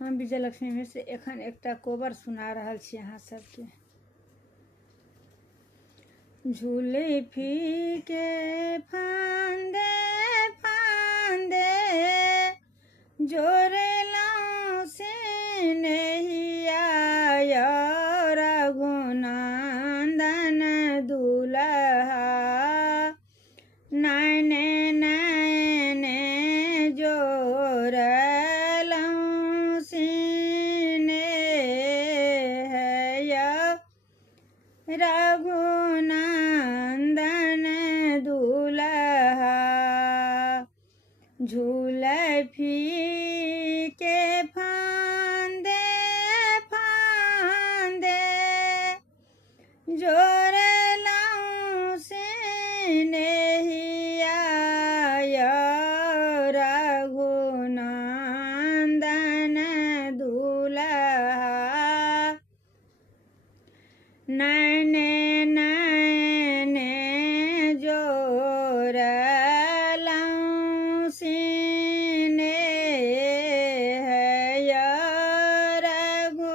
हम विजयलक्ष्मी में से एखन एकटा कोबर सुना रहल छी अहाँ सबके। झुलफी के फांदे फांदे जोड़लौं सिनहिया रघुनंदन दुल्हा नैने नैने जोड़लौं सिनहिया रघुनंदन दुल्हा। झुलफी के फांदे फांदे जोड़लौं सिनहिया रघुनंदन दुल्हा नैने नैने जोड़लौं सिनहिया रघुनंदन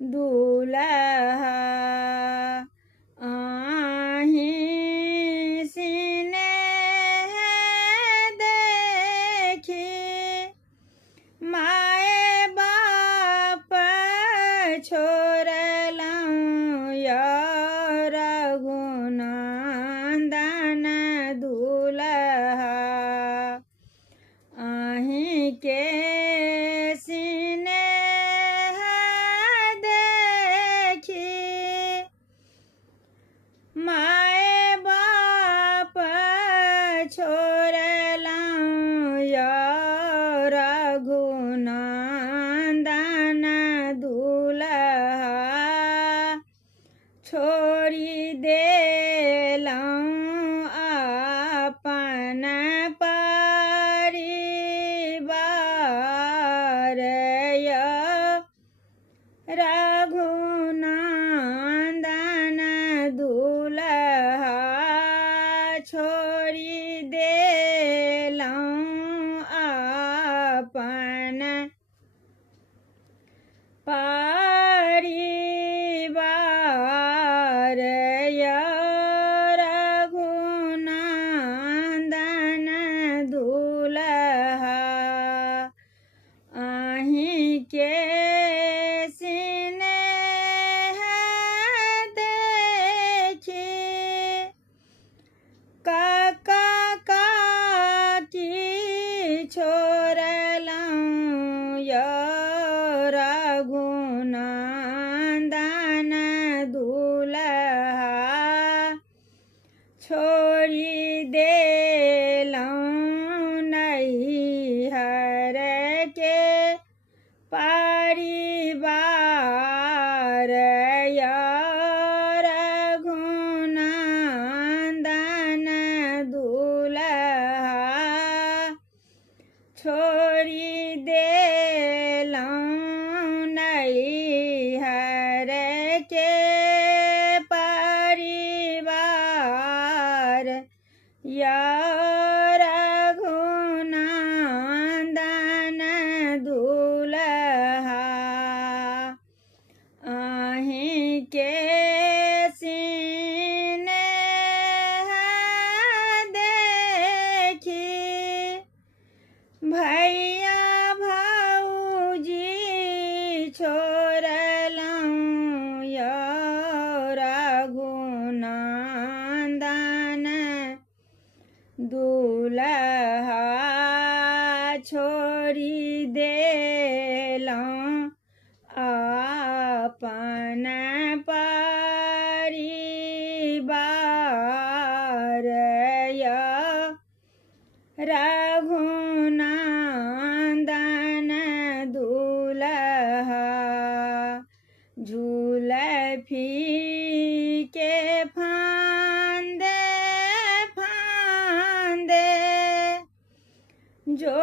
दुल्हा। आहीं सिनेह देखी माए बाप छोड़लौं रघुनंदन दुल्हा। आहीं के सिनेह देखी माए बाप छोड़लौं रघुनंदन दुल्हा। छोड़ी देलौं अपन परिवार रघुनंदन दुल्हा। छोड़ी देलौं अपन परिवार रघुनंदन दुल्हा। आहीं के सिनेह देखी काका काकी छोड़लौं रघुनंदन दुल्हा। छोड़ी देलौं नैहर के परिवार रघुनंदन दुल्हा। छोड़ी देलौं नैहर के परिवार रघुनंदन दुल्हा। आहीं के सिनेह देखी भैया भौजी छोड़लौं रघुनंदन दुल्हा। छोड़ी देलौं अपन परिवार रघुनंदन दुल्हा। झुलफी के फांदे फांदे जो